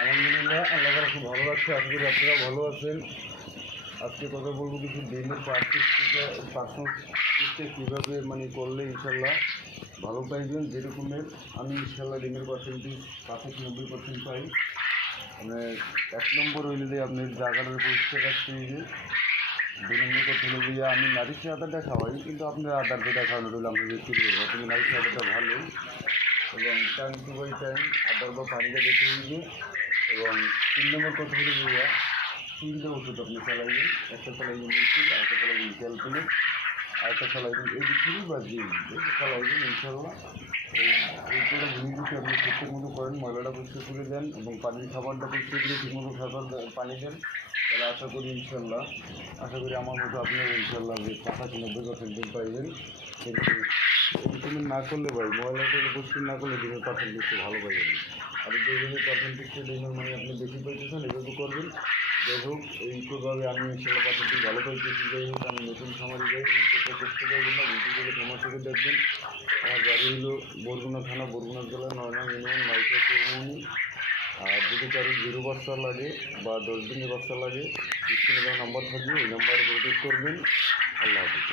আলহামদুলিল্লাহ, আল্লাহ তাআলা খুব ভালো লাগছে। আশা করি আপনারা ভালো আছেন। আজকে কথা বলবো কিছু ডিমের পার্সেন্টেজটা কীভাবে করলে ইনশাল্লাহ ভালো পাইবেন। যেরকমের আমি ইনশাল্লাহ ডিমের পার্সেন্টেজ 85-90% পাই। এক নম্বর হইলে যে আপনার জায়গাটার পরিষ্কার রাখতে হইবে। 2 নম্বর কথা হলো যে আমি নারিশ আদারটা খাওয়াই, কিন্তু আপনার আদার যেটা খাওয়ানো রইলে আপনি বেশি দেবো। তুমি নারিশ আদারটা ভালো, এবং টাইম টু বাই টাইম আদার বা পানিটা দিতে হইবে। এবং 3 নম্বর কথা হলো যে 3টা ওষুধ আপনি চালাইবেন। একটা চালাইবেন মিষ্টি, আরেকটা চালাইবেন ক্যালকুলেট, আরেকটা চালাইবেন এবিসি বা জিম। এটা চালাইবেন ইনশাল্লাহ। এইটা জিনিসগুলো আপনি ঠিকঠাক মতো করেন, ময়লাটা পরিষ্কার করে দেন এবং খাবারটা পরিষ্কার করে ঠিকমতো পানি দেন, তাহলে আশা করি ইনশাল্লাহ, আমার মতো আপনিও ইনশাল্লাহ যে 85-90% ডিম পাইবেন। কিন্তু এরকম না করলে ভাই, ময়লাটা পরিষ্কার না করলে ডিমের পার্সেন্টেজটা ভালো পাইবেন। আর যেভাবে পার্সেন্টেজটা ডিমের আপনি বেশি পাইতেছেন এভাবে করবেন। যাই হোক, এইভাবে আমি ইনশাল্লাহ পার্সেন্টেজ ভালো পাইতেছি। যাই হোক, আমি নতুন খামারি যাই, চেষ্টা করতে পারবেন না, ইউটিউবে খামার থেকে দেখবেন। আমার বাড়ি হলো বরগুনা থানা, বরগুনা জেলা, 9 নং ইউনিয়ন, মাইক্রো চৌমনি। আর যদি কারো 0 বাচ্চা লাগে বা 10 দিনের বাচ্চা লাগে, স্ক্রিনে নাম্বার থাকবে, ওই নাম্বারে যোগাযোগ করবেন। আল্লাহ হাফিজ।